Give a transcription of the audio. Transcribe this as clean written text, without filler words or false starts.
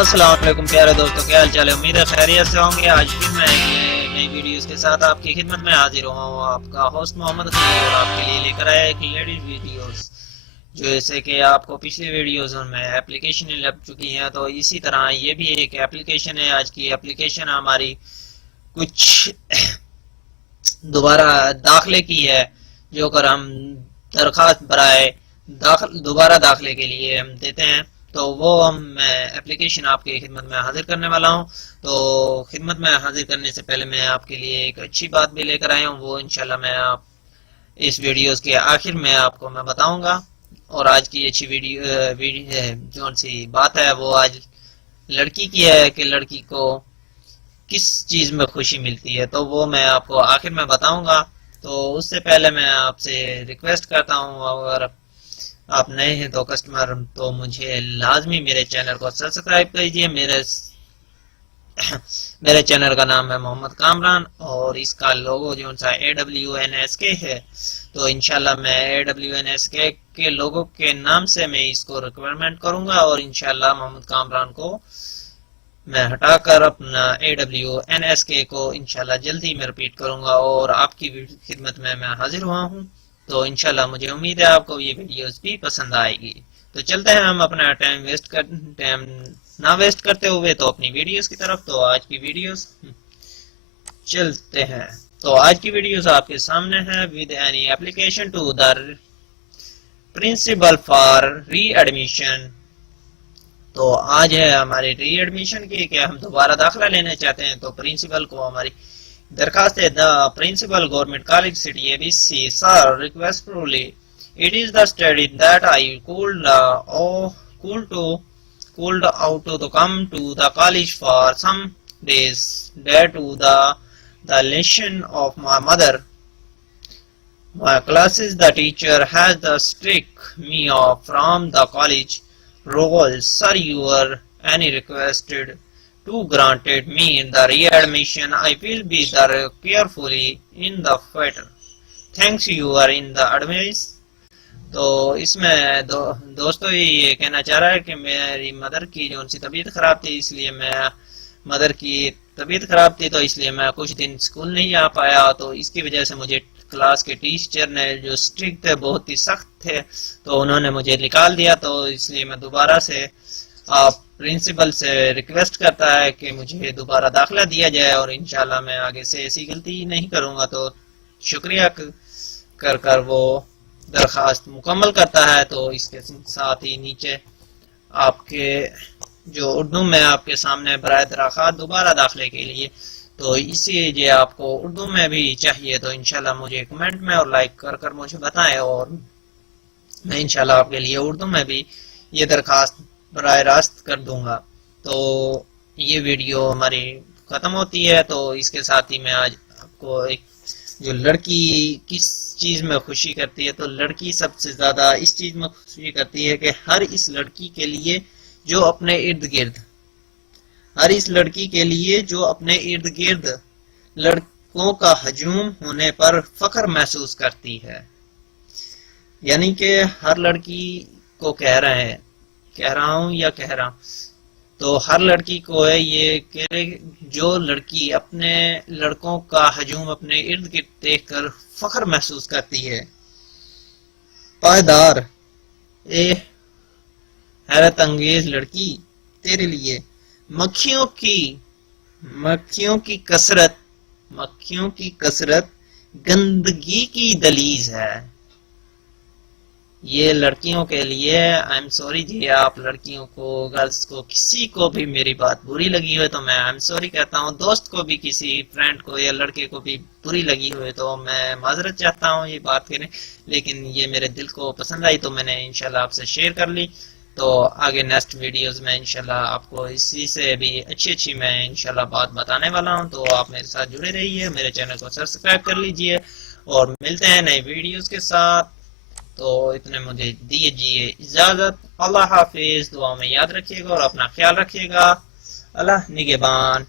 السلام علیکم پیارے دوستوں، کیا حال چال ہے؟ امید ہے خیریت سے ہوں گے۔ آج پھر میں ایک نئی ویڈیوز کے ساتھ آپ کی خدمت میں حاضر ہوں۔ آپ کا ہوسٹ محمد خلیل اور آپ کے لیے لے کر آیا ایک لیڈیز ویڈیوز، جیسے کہ آپ کو پچھلی ویڈیوز میں اپلیکیشن لگ چکی ہیں، تو اسی طرح یہ بھی ایک اپلیکیشن ہے۔ آج کی اپلیکیشن ہماری کچھ دوبارہ داخلے کی ہے، جو کر ہم درخواست برائے دوبارہ داخلے کے لیے ہم دیتے ہیں، تو وہ میں اپلیکیشن آپ کی خدمت میں حاضر کرنے والا ہوں۔ تو خدمت میں حاضر کرنے سے پہلے میں آپ کے لیے ایک اچھی بات بھی لے کر آیا ہوں، وہ انشاءاللہ میں آپ اس ویڈیوز کے آخر میں آپ کو میں بتاؤں گا۔ اور آج کی اچھی ویڈیو جو سی بات ہے وہ آج لڑکی کی ہے کہ لڑکی کو کس چیز میں خوشی ملتی ہے، تو وہ میں آپ کو آخر میں بتاؤں گا۔ تو اس سے پہلے میں آپ سے ریکویسٹ کرتا ہوں، اگر آپ نئے ہیں تو کسٹمر، تو مجھے لازمی میرے چینل کو سبسکرائب کیجئے۔ میرے چینل کا نام ہے محمد کامران، اور اس کا لوگو جو سا AWNSK ہے، تو انشاءاللہ میں AWNSK کے لوگو کے نام سے میں اس کو ریکوائرمنٹ کروں گا، اور انشاءاللہ محمد کامران کو میں ہٹا کر اپنا AWNSK کو انشاءاللہ جلدی میں ریپیٹ کروں گا، اور آپ کی خدمت میں حاضر ہوا ہوں۔ تو انشاءاللہ مجھے امید ہے آپ کو یہ ویڈیوز بھی پسند آئے گی۔ تو چلتے ہیں ہم اپنا ٹائم نہ ویسٹ کرتے ہوئے تو اپنی ویڈیوز کی طرف۔ تو آج کی ویڈیوز چلتے ہیں۔ تو آج کی ویڈیوز آپ کے سامنے ہے۔ with any application to the principal for re-admission، تو آج ہے ہماری ری ایڈمیشن کی کہ ہم دوبارہ داخلہ لینا چاہتے ہیں۔ تو پرنسپل کو ہماری درخواست ہے، the principal government college city ABC sir requestfully it is the study that I cooled out to come to the college for some days due to the lesion of my mother. My classes the teacher has the strict me off from the college rules. Sir, you are any requested to granted me in the readmission. I will be there carefully in the future. Thanks you are in the advice. تو اس میں دوستو یہ کہنا چاہ رہا ہے کہ میری مدر کی جو ان سی طبیعت خراب تھی، اس لیے میں مدر کی طبیعت خراب تھی، تو اس لیے میں کچھ دن اسکول نہیں آ پایا۔ تو اس کی وجہ سے مجھے کلاس کے ٹیچر نے جو اسٹرکٹ تھے، بہت ہی سخت تھے، تو انہوں نے مجھے نکال دیا۔ تو اس لیے میں دوبارہ سے آپ پرنسپل سے ریکویسٹ کرتا ہے کہ مجھے دوبارہ داخلہ دیا جائے، اور انشاءاللہ میں آگے سے ایسی غلطی نہیں کروں گا۔ تو شکریہ کر وہ درخواست مکمل کرتا ہے۔ تو اس کے ساتھ ہی نیچے آپ کے جو اردو میں آپ کے سامنے برائے درخواست دوبارہ داخلے کے لیے، تو اسی جو آپ کو اردو میں بھی چاہیے تو انشاءاللہ مجھے کمنٹ میں اور لائک کر مجھے بتائیں، اور میں انشاءاللہ آپ کے لیے اردو میں بھی یہ درخواست براہ راست کر دوں گا۔ تو یہ ویڈیو ہماری ختم ہوتی ہے۔ تو اس کے ساتھ ہی میں آج آپ کو ایک جو لڑکی کس چیز میں خوشی کرتی ہے، تو لڑکی سب سے زیادہ اس چیز میں خوشی کرتی ہے کہ ہر اس لڑکی کے لیے جو اپنے ارد گرد لڑکوں کا ہجوم ہونے پر فخر محسوس کرتی ہے۔ یعنی کہ ہر لڑکی کو کہہ رہا ہوں تو ہر لڑکی کو ہے یہ کہ جو لڑکی اپنے لڑکوں کا ہجوم اپنے ارد گرد دیکھ کر فخر محسوس کرتی ہے۔ پائیدار اے حیرت انگیز لڑکی، تیرے لیے مکھیوں کی کثرت گندگی کی دلیز ہے۔ یہ لڑکیوں کے لیے I'm sorry جی، آپ لڑکیوں کو، گرلز کو، کسی کو بھی میری بات بری لگی ہوئے تو میں I'm sorry کہتا ہوں۔ دوست کو بھی، کسی فرینڈ کو یا لڑکے کو بھی بری لگی ہوئے تو میں معذرت چاہتا ہوں یہ بات کریں، لیکن یہ میرے دل کو پسند آئی تو میں نے انشاءاللہ آپ سے شیئر کر لی۔ تو آگے نیکسٹ ویڈیوز میں انشاءاللہ آپ کو اسی سے بھی اچھی میں انشاءاللہ بات بتانے والا ہوں۔ تو آپ میرے ساتھ جڑے رہیے، میرے چینل کو سبسکرائب کر لیجئے، اور ملتے ہیں نئے ویڈیوز کے ساتھ۔ تو اتنے مجھے دیجیے اجازت۔ اللہ حافظ، دعا میں یاد رکھیے گا اور اپنا خیال رکھیے گا۔ اللہ نگہبان۔